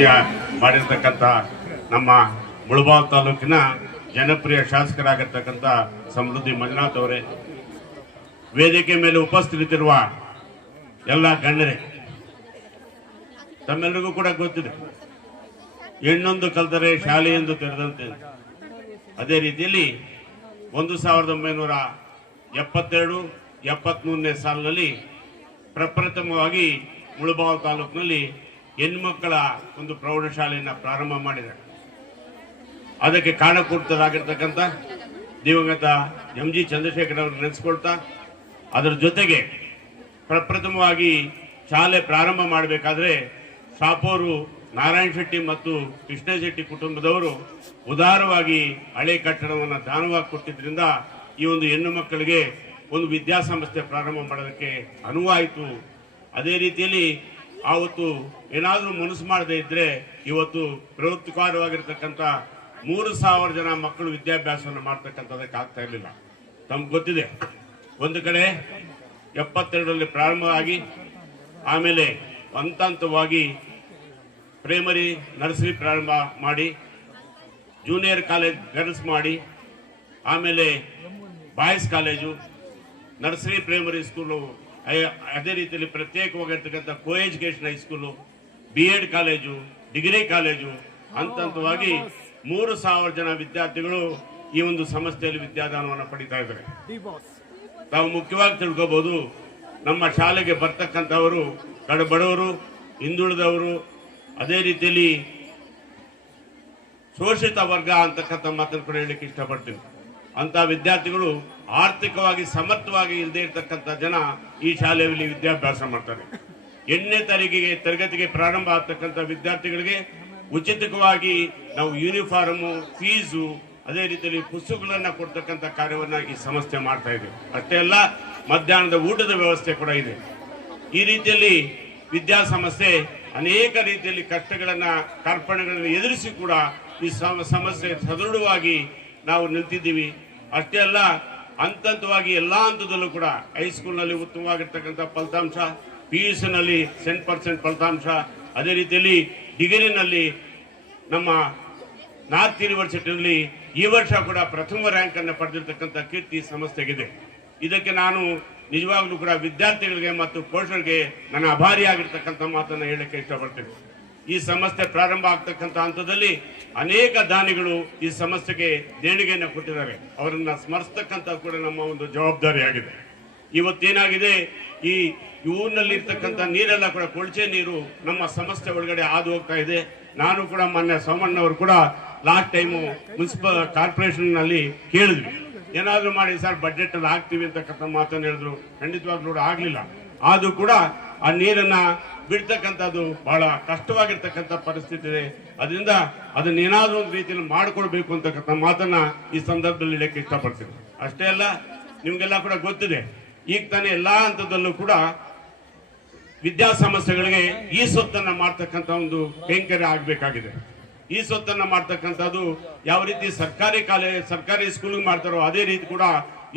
ಪರಿಚಯ ಮಾಡಿರ್ತಕ್ಕಂಥ ನಮ್ಮ ಮುಳಬಾಗಿಲು ತಾಲೂಕಿನ ಜನಪ್ರಿಯ ಶಾಸಕರಾಗಿರ್ತಕ್ಕಂಥ ಸಮೃದ್ಧಿ ಮಂಜುನಾಥ್ ಅವರೇ, ವೇದಿಕೆ ಮೇಲೆ ಉಪಸ್ಥಿತರಿರುವ ಎಲ್ಲ ಗಣ್ಯರೇ, ತಮ್ಮೆಲ್ಲರಿಗೂ ಕೂಡ ಗೊತ್ತಿದೆ ಹೆಣ್ಣೊಂದು ಕಲ್ತರೆ ಶಾಲೆಯೊಂದು ತೆರೆದಂತೆ. ಅದೇ ರೀತಿಯಲ್ಲಿ 1972-73ನೇ ಸಾಲಿನಲ್ಲಿ ಪ್ರಪ್ರಥಮವಾಗಿ ಮುಳಬಾಗಿಲು ತಾಲೂಕಿನಲ್ಲಿ ಹೆಣ್ಮಕ್ಕಳ ಒಂದು ಪ್ರೌಢಶಾಲೆಯನ್ನು ಪ್ರಾರಂಭ ಮಾಡಿದ್ದಾರೆ. ಅದಕ್ಕೆ ಕಾರಣಕರ್ತರಾಗಿರ್ತಕ್ಕಂಥ ದಿವಂಗತ ಎಂ ಜಿ ಚಂದ್ರಶೇಖರ್ ಅವರು ನೆನೆಸ್ಕೊಳ್ತಾ, ಅದರ ಜೊತೆಗೆ ಪ್ರಪ್ರಥಮವಾಗಿ ಶಾಲೆ ಪ್ರಾರಂಭ ಮಾಡಬೇಕಾದ್ರೆ ಶಾಪೂರು ನಾರಾಯಣ ಶೆಟ್ಟಿ ಮತ್ತು ಕೃಷ್ಣ ಶೆಟ್ಟಿ ಕುಟುಂಬದವರು ಉದಾರವಾಗಿ ಹಳೆ ಕಟ್ಟಡವನ್ನು ದಾನವಾಗಿ ಕೊಟ್ಟಿದ್ದರಿಂದ ಈ ಒಂದು ಹೆಣ್ಣು ಮಕ್ಕಳಿಗೆ ಒಂದು ವಿದ್ಯಾಸಂಸ್ಥೆ ಪ್ರಾರಂಭ ಮಾಡೋದಕ್ಕೆ ಅನುವಾಯಿತು. ಅದೇ ರೀತಿಯಲ್ಲಿ ಆವತ್ತು ಏನಾದರೂ ಮನಸ್ಸು ಮಾಡದೇ ಇದ್ರೆ ಇವತ್ತು ಪ್ರವೃತ್ತಿಕಾರವಾಗಿರ್ತಕ್ಕಂಥ 3,000 ಜನ ಮಕ್ಕಳು ವಿದ್ಯಾಭ್ಯಾಸವನ್ನು ಮಾಡ್ತಕ್ಕಂಥದಕ್ಕೆ ಆಗ್ತಾ ಇರಲಿಲ್ಲ. ತಮ್ಗೆ ಗೊತ್ತಿದೆ, ಒಂದು ಕಡೆ 72ರಲ್ಲಿ ಪ್ರಾರಂಭ ಆಗಿ ಆಮೇಲೆ ಹಂತ ಹಂತವಾಗಿ ಪ್ರೈಮರಿ ನರ್ಸರಿ ಪ್ರಾರಂಭ ಮಾಡಿ, ಜೂನಿಯರ್ ಕಾಲೇಜ್ ಗರ್ಲ್ಸ್ ಮಾಡಿ, ಆಮೇಲೆ boys college, nursery primary school, ಅದೇ ರೀತಿಯಲ್ಲಿ ಪ್ರತ್ಯೇಕವಾಗಿರ್ತಕ್ಕಂಥ co education high school, BEd college, degree college, ಹಂತ ಹಂತವಾಗಿ 3,000 ಜನ ವಿದ್ಯಾರ್ಥಿಗಳು ಈ ಒಂದು ಸಂಸ್ಥೆಯಲ್ಲಿ ವಿದ್ಯಾದಾನವನ್ನು ಪಡಿತಾ ಇದ್ದಾರೆ. ತಾವು ಮುಖ್ಯವಾಗಿ ತಿಳ್ಕೋಬಹುದು, ನಮ್ಮ ಶಾಲೆಗೆ ಬರ್ತಕ್ಕಂಥವರು ಕಡುಬಡವರು, ಹಿಂದುಳಿದವರು, ಅದೇ ರೀತಿಯಲ್ಲಿ ಶೋಷಿತ ವರ್ಗ ಅಂತಕ್ಕಂಥ ಮಾತನ್ನು ಕೂಡ ಹೇಳಲಿಕ್ಕೆ ಇಷ್ಟಪಡ್ತೀನಿ. ಅಂತ ವಿದ್ಯಾರ್ಥಿಗಳು ಆರ್ಥಿಕವಾಗಿ ಸಮರ್ಥವಾಗಿ ಇಲ್ಲದೆ ಇರತಕ್ಕಂಥ ಜನ ಈ ಶಾಲೆಯಲ್ಲಿ ವಿದ್ಯಾಭ್ಯಾಸ ಮಾಡ್ತಾರೆ. 8ನೇ ತರಗತಿಗೆ ಪ್ರಾರಂಭ ಆಗ್ತಕ್ಕಂಥ ವಿದ್ಯಾರ್ಥಿಗಳಿಗೆ ಉಚಿತವಾಗಿ ನಾವು ಯೂನಿಫಾರ್ಮು, ಫೀಸು, ಅದೇ ರೀತಿಯಲ್ಲಿ ಪುಸ್ತಕಗಳನ್ನು ಕೊಡ್ತಕ್ಕಂಥ ಕಾರ್ಯವನ್ನು ಈ ಸಂಸ್ಥೆ ಮಾಡ್ತಾ ಇದೆ. ಅಷ್ಟೇ ಅಲ್ಲ, ಮಧ್ಯಾಹ್ನದ ಊಟದ ವ್ಯವಸ್ಥೆ ಕೂಡ ಇದೆ. ಈ ರೀತಿಯಲ್ಲಿ ವಿದ್ಯಾಸಂಸ್ಥೆ ಅನೇಕ ರೀತಿಯಲ್ಲಿ ಕಷ್ಟಗಳನ್ನು, ಕಾರ್ಪಣ್ಯಗಳನ್ನು ಎದುರಿಸಿ ಕೂಡ ಈ ಸಮಸ್ಯೆ ಸದೃಢವಾಗಿ ನಾವು ನಿಂತಿದ್ದೀವಿ. ಅಷ್ಟೇ ಅಲ್ಲ, ಹಂತವಾಗಿ ಎಲ್ಲ ಹಂತದಲ್ಲೂ ಕೂಡ ಹೈಸ್ಕೂಲ್ನಲ್ಲಿ ಉತ್ತಮವಾಗಿರ್ತಕ್ಕಂಥ ಫಲಿತಾಂಶ, PUCನಲ್ಲಿ 100% ಫಲಿತಾಂಶ, ಅದೇ ರೀತಿಯಲ್ಲಿ ಡಿಗ್ರಿನಲ್ಲಿ ನಮ್ಮ ನಾರ್ತ್ ಯೂನಿವರ್ಸಿಟಿಯಲ್ಲಿ ಈ ವರ್ಷ ಕೂಡ ಪ್ರಥಮ ರ್ಯಾಂಕನ್ನು ಪಡೆದಿರ್ತಕ್ಕಂಥ ಕೀರ್ತಿ ಸಂಸ್ಥೆಗಿದೆ. ಇದಕ್ಕೆ ನಾನು ನಿಜವಾಗ್ಲೂ ಕೂಡ ವಿದ್ಯಾರ್ಥಿಗಳಿಗೆ ಮತ್ತು ಪೋಷಕರಿಗೆ ನನ್ನ ಆಭಾರಿಯಾಗಿರ್ತಕ್ಕಂಥ ಮಾತನ್ನು ಹೇಳಕ್ಕೆ ಇಷ್ಟಪಡ್ತೇನೆ. ಈ ಸಂಸ್ಥೆ ಪ್ರಾರಂಭ ಆಗ್ತಕ್ಕಂಥ ಹಂತದಲ್ಲಿ ಅನೇಕ ದಾನಿಗಳು ಈ ಸಂಸ್ಥೆಗೆ ದೇಣಿಗೆಯನ್ನು ಕೊಟ್ಟಿದ್ದಾರೆ. ಅವರನ್ನು ಸ್ಮರಿಸ್ತಕ್ಕಂಥ ಕೂಡ ನಮ್ಮ ಒಂದು ಜವಾಬ್ದಾರಿಯಾಗಿದೆ. ಇವತ್ತೇನಾಗಿದೆ, ಈ ಊರಿನಲ್ಲಿ ಇರ್ತಕ್ಕಂಥ ನೀರೆಲ್ಲ ಕೂಡ ಕೊಳಚೆ ನೀರು ನಮ್ಮ ಸಂಸ್ಥೆ ಒಳಗಡೆ ಹಾದು ಹೋಗ್ತಾ ಇದೆ. ನಾನು ಕೂಡ ಮೊನ್ನೆ ಸೋಮಣ್ಣವರು ಕೂಡ ಲಾಸ್ಟ್ ಟೈಮು ಮುನ್ಸಿಪಲ್ ಕಾರ್ಪೊರೇಷನ್ನಲ್ಲಿ ಕೇಳಿದ್ವಿ, ಏನಾದರೂ ಮಾಡಿ ಸರ್ ಬಜೆಟ್ ಅಲ್ಲಿ ಹಾಕ್ತೀವಿ ಅಂತಕ್ಕಂಥ ಮಾತನ್ನು ಹೇಳಿದ್ರು. ಖಂಡಿತವಾಗ್ಲೂ ಆಗಲಿಲ್ಲ. ಆದರೂ ಕೂಡ ಆ ನೀರನ್ನ ಬಿಡ್ತಕ್ಕಂಥದ್ದು ಬಹಳ ಕಷ್ಟವಾಗಿರ್ತಕ್ಕಂಥ ಪರಿಸ್ಥಿತಿ ಇದೆ. ಅದರಿಂದ ಅದನ್ನೇನಾದ್ರೂ ಒಂದು ರೀತಿಯಲ್ಲಿ ಮಾಡಿಕೊಡ್ಬೇಕು ಅಂತಕ್ಕಂಥ ಮಾತನ್ನ ಈ ಸಂದರ್ಭದಲ್ಲಿ ಹೇಳಕ್ಕೆ ಇಷ್ಟಪಡ್ತೀನಿ. ಅಷ್ಟೇ ಅಲ್ಲ, ನಿಮ್ಗೆಲ್ಲ ಕೂಡ ಗೊತ್ತಿದೆ, ಈಗ ತಾನೇ ಎಲ್ಲಾ ಹಂತದಲ್ಲೂ ಕೂಡ ವಿದ್ಯಾಸಂಸ್ಥೆಗಳಿಗೆ ಈ ಸ್ವತ್ತನ್ನ ಮಾಡ್ತಕ್ಕಂಥ ಒಂದು ಕೈಂಕರ್ಯ ಆಗಬೇಕಾಗಿದೆ. ಈ ಸ್ವತ್ತನ್ನ ಮಾಡ್ತಕ್ಕಂಥದ್ದು ಯಾವ ರೀತಿ ಸರ್ಕಾರಿ ಸ್ಕೂಲ್ ಮಾಡ್ತಾರೋ ಅದೇ ರೀತಿ ಕೂಡ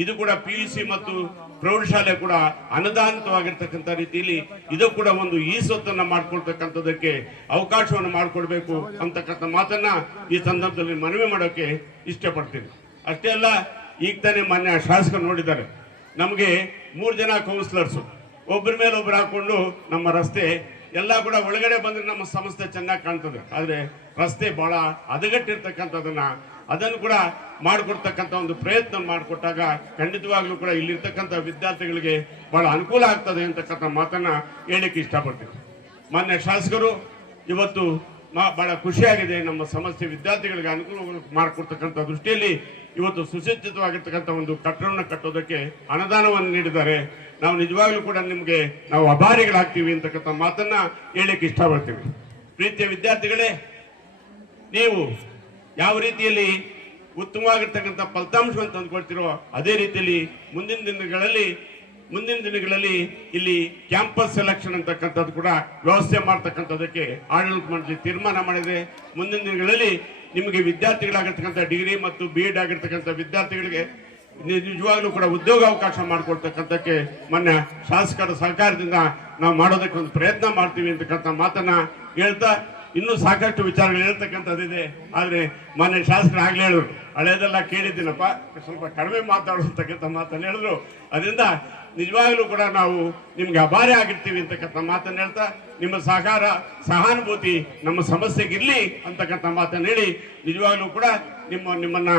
ಇದು ಕೂಡ PUC ಮತ್ತು ಪ್ರೌಢಶಾಲೆ ಕೂಡ ಅನುದಾನಿತವಾಗಿರ್ತಕ್ಕಂಥ ರೀತಿಯಲ್ಲಿ ಇದು ಕೂಡ ಒಂದು ಈ ಸ್ವತ್ತನ್ನ ಮಾಡ್ಕೊಳ್ತಕ್ಕಂಥದಕ್ಕೆ ಅವಕಾಶವನ್ನು ಮಾಡಿಕೊಡ್ಬೇಕು ಅಂತಕ್ಕಂಥ ಮಾತನ್ನ ಈ ಸಂದರ್ಭದಲ್ಲಿ ಮನವಿ ಮಾಡೋಕೆ ಇಷ್ಟಪಡ್ತೀನಿ. ಅಷ್ಟೇ ಅಲ್ಲ, ಈಗ ತಾನೇ ಮಾನ್ಯ ಶಾಸಕರು ನೋಡಿದ್ದಾರೆ, ನಮಗೆ 3 ಜನ ಕೌನ್ಸಿಲರ್ಸು ಒಬ್ಬರ ಮೇಲೆ ಒಬ್ರು ಹಾಕೊಂಡು ನಮ್ಮ ರಸ್ತೆ ಎಲ್ಲ ಕೂಡ ಒಳಗಡೆ ಬಂದ್ರೆ ನಮ್ಮ ಸಂಸ್ಥೆ ಚೆನ್ನಾಗಿ ಕಾಣ್ತದೆ. ಆದ್ರೆ ರಸ್ತೆ ಬಹಳ ಅದನ್ನು ಕೂಡ ಮಾಡಿಕೊಡ್ತಕ್ಕಂಥ ಒಂದು ಪ್ರಯತ್ನ ಮಾಡಿಕೊಟ್ಟಾಗ ಖಂಡಿತವಾಗ್ಲೂ ಕೂಡ ಇಲ್ಲಿರ್ತಕ್ಕಂಥ ವಿದ್ಯಾರ್ಥಿಗಳಿಗೆ ಬಹಳ ಅನುಕೂಲ ಆಗ್ತದೆ ಅಂತಕ್ಕಂಥ ಮಾತನ್ನ ಹೇಳಲಿಕ್ಕೆ ಇಷ್ಟಪಡ್ತೀನಿ. ಮಾನ್ಯ ಶಾಸಕರು ಇವತ್ತು ಬಹಳ ಖುಷಿಯಾಗಿದೆ, ನಮ್ಮ ಸಮಸ್ಯೆ ವಿದ್ಯಾರ್ಥಿಗಳಿಗೆ ಅನುಕೂಲ ಮಾಡಿಕೊಡ್ತಕ್ಕಂಥ ದೃಷ್ಟಿಯಲ್ಲಿ ಇವತ್ತು ಸುಸಜ್ಜಿತವಾಗಿರ್ತಕ್ಕಂಥ ಒಂದು ಕಟ್ಟಡವನ್ನು ಕಟ್ಟೋದಕ್ಕೆ ಅನುದಾನವನ್ನು ನೀಡಿದ್ದಾರೆ. ನಾವು ನಿಜವಾಗ್ಲೂ ಕೂಡ ನಿಮಗೆ ನಾವು ಆಭಾರಿಗಳಾಗ್ತೀವಿ ಅಂತಕ್ಕಂಥ ಮಾತನ್ನ ಹೇಳಲಿಕ್ಕೆ ಇಷ್ಟಪಡ್ತೀವಿ. ಪ್ರೀತಿಯ ವಿದ್ಯಾರ್ಥಿಗಳೇ, ನೀವು ಯಾವ ರೀತಿಯಲ್ಲಿ ಉತ್ತಮವಾಗಿರ್ತಕ್ಕಂಥ ಫಲಿತಾಂಶವನ್ನು ತಂದುಕೊಡ್ತಿರೋ ಅದೇ ರೀತಿಯಲ್ಲಿ ಮುಂದಿನ ದಿನಗಳಲ್ಲಿ ಇಲ್ಲಿ ಕ್ಯಾಂಪಸ್ ಸೆಲೆಕ್ಷನ್ ಅಂತಕ್ಕಂಥದ್ದು ಕೂಡ ವ್ಯವಸ್ಥೆ ಮಾಡ್ತಕ್ಕಂಥದಕ್ಕೆ ಆಡಳಿತ ಮಂಡಳಿ ತೀರ್ಮಾನ ಮಾಡಿದೆ. ಮುಂದಿನ ದಿನಗಳಲ್ಲಿ ನಿಮಗೆ ವಿದ್ಯಾರ್ಥಿಗಳಾಗಿರ್ತಕ್ಕಂಥ ಡಿಗ್ರಿ ಮತ್ತು BEd ಆಗಿರ್ತಕ್ಕಂಥ ವಿದ್ಯಾರ್ಥಿಗಳಿಗೆ ನಿಜವಾಗ್ಲೂ ಕೂಡ ಉದ್ಯೋಗಾವಕಾಶ ಮಾಡಿಕೊಡ್ತಕ್ಕಂಥಕ್ಕೆ ಮಾನ್ಯ ಶಾಸಕರ ಸಹಕಾರದಿಂದ ನಾವು ಮಾಡೋದಕ್ಕೆ ಒಂದು ಪ್ರಯತ್ನ ಮಾಡ್ತೀವಿ ಅಂತಕ್ಕಂಥ ಮಾತನ್ನ ಹೇಳ್ತಾ, ಇನ್ನೂ ಸಾಕಷ್ಟು ವಿಚಾರಗಳು ಹೇಳ್ತಕ್ಕಂಥದ್ದಿದೆ. ಆದರೆ ಮಾನ್ಯ ಶಾಸಕರು ಆಗ್ಲೇ ಹೇಳಿದ್ರು, ಹಳೇದೆಲ್ಲ ಕೇಳಿದ್ದೀನಪ್ಪ, ಸ್ವಲ್ಪ ಕಡಿಮೆ ಮಾತಾಡುವಂತಕ್ಕಂಥ ಮಾತನ್ನು ಹೇಳಿದ್ರು. ಅದರಿಂದ ನಿಜವಾಗ್ಲೂ ಕೂಡ ನಾವು ನಿಮ್ಗೆ ಅಭಾರಿ ಆಗಿರ್ತೀವಿ ಅಂತಕ್ಕಂಥ ಮಾತನ್ನು ಹೇಳ್ತಾ, ನಿಮ್ಮ ಸಹಕಾರ ಸಹಾನುಭೂತಿ ನಮ್ಮ ಸಮಸ್ಯೆಗಿರ್ಲಿ ಅಂತಕ್ಕಂಥ ಮಾತನ್ನು ಹೇಳಿ, ನಿಜವಾಗ್ಲೂ ಕೂಡ ನಿಮ್ಮನ್ನ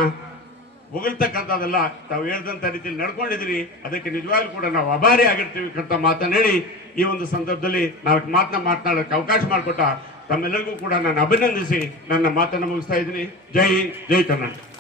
ಹೊಗಳ್ತಕ್ಕಂಥದ್ದೆಲ್ಲ ತಾವು ಹೇಳಿದಂಥ ರೀತಿಯಲ್ಲಿ ನಡ್ಕೊಂಡಿದ್ದೀರಿ, ಅದಕ್ಕೆ ನಿಜವಾಗ್ಲೂ ಕೂಡ ನಾವು ಅಭಾರಿ ಆಗಿರ್ತೀವಿ ಅಂತ ಮಾತನ್ನು ಹೇಳಿ, ಈ ಒಂದು ಸಂದರ್ಭದಲ್ಲಿ ನಾವು ಮಾತನಾಡೋಕ್ಕೆ ಅವಕಾಶ ಮಾಡಿಕೊಟ್ಟ ತಮ್ಮೆಲ್ಲರಿಗೂ ಕೂಡ ನಾನು ಅಭಿನಂದಿಸಿ ನನ್ನ ಮಾತನ್ನು ಮುಗಿಸ್ತಾ ಇದ್ದೀನಿ. ಜೈ ಹಿಂದ್, ಜೈ ಕರ್ನಾಟಕ.